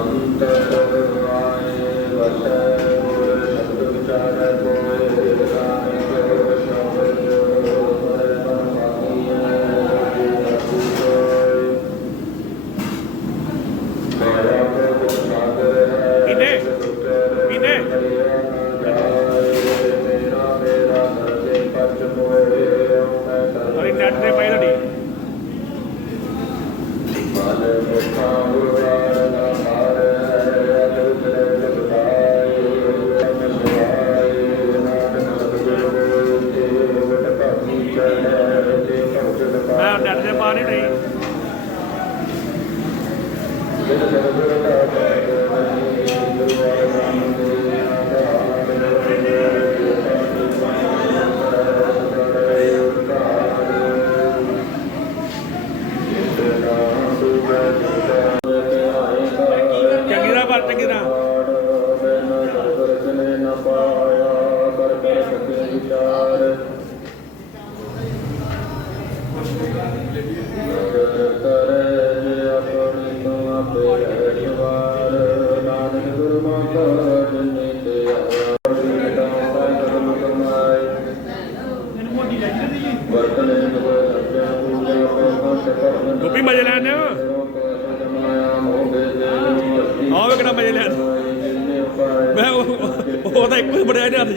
वसन्तवाय वस ਗੋਪੀ ਮਜੇ ਲੈਣੇ ਹੋ? ਆਹ ਕਿਹੜਾ ਮਜੇ ਲੈਣ। ਮੈਂ ਉਹ ਤਾਂ ਇੱਕੋ ਬੜਿਆ ਨਹੀਂ ਹੱਥ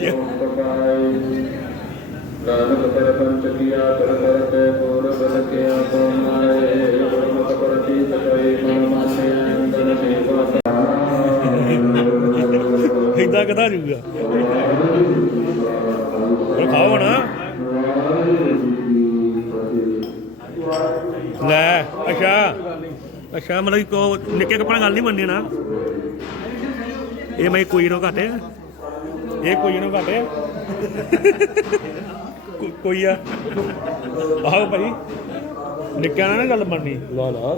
ਨਾਨਕ ਪਰਪੰਚ ਕੀਆ ਕਰ ਕਰਤੇ ਪੂਰਬ ਲਕਿਆ ਕੋ ਇਦਾਂ ਕਦਾ ਜੂਗਾ? ਖਾਓ ਨਾ ਲੈ, ਅੱਛਾ। ਅੱਛਾ, ਮਤਲਬ ਕੋ ਨਿੱਕੇ ਕੱਪੜਾ ਗੱਲ ਨਹੀਂ ਮੰਨੀ ਨਾ। ਇਹ ਮੈਂ ਕੋਈ ਨੂੰ ਘਾਟੇ। ਇਹ ਕੋਈ ਨੂੰ ਘਾਟੇ। ਕੋਈ ਆ। ਆਹੋ ਭਾਈ। ਨਿੱਕਿਆਂ ਨਾਲ ਨਾ ਗੱਲ ਮੰਨੀ ਲਾ ਲਾ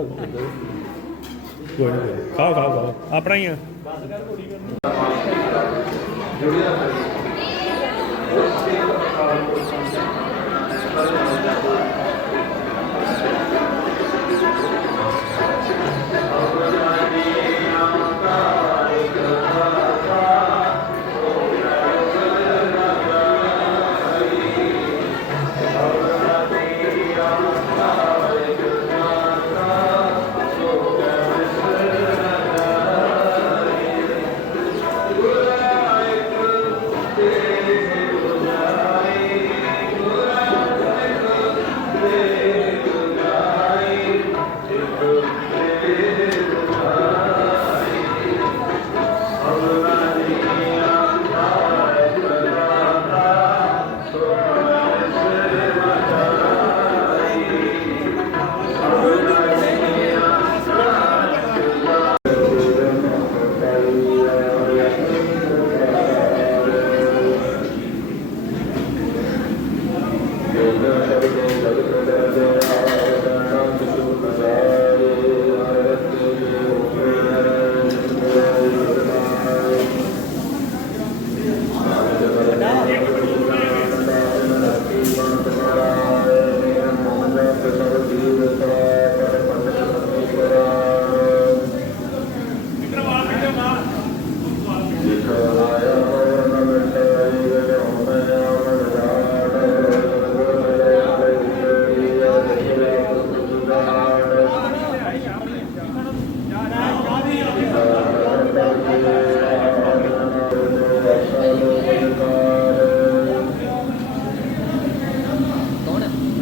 ਕੋਈ ਨਹੀਂ ਖਾਓ ਖਾਓ ਖਾਓ। ਆਪਣਾ ਹੀ ਆ।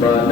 but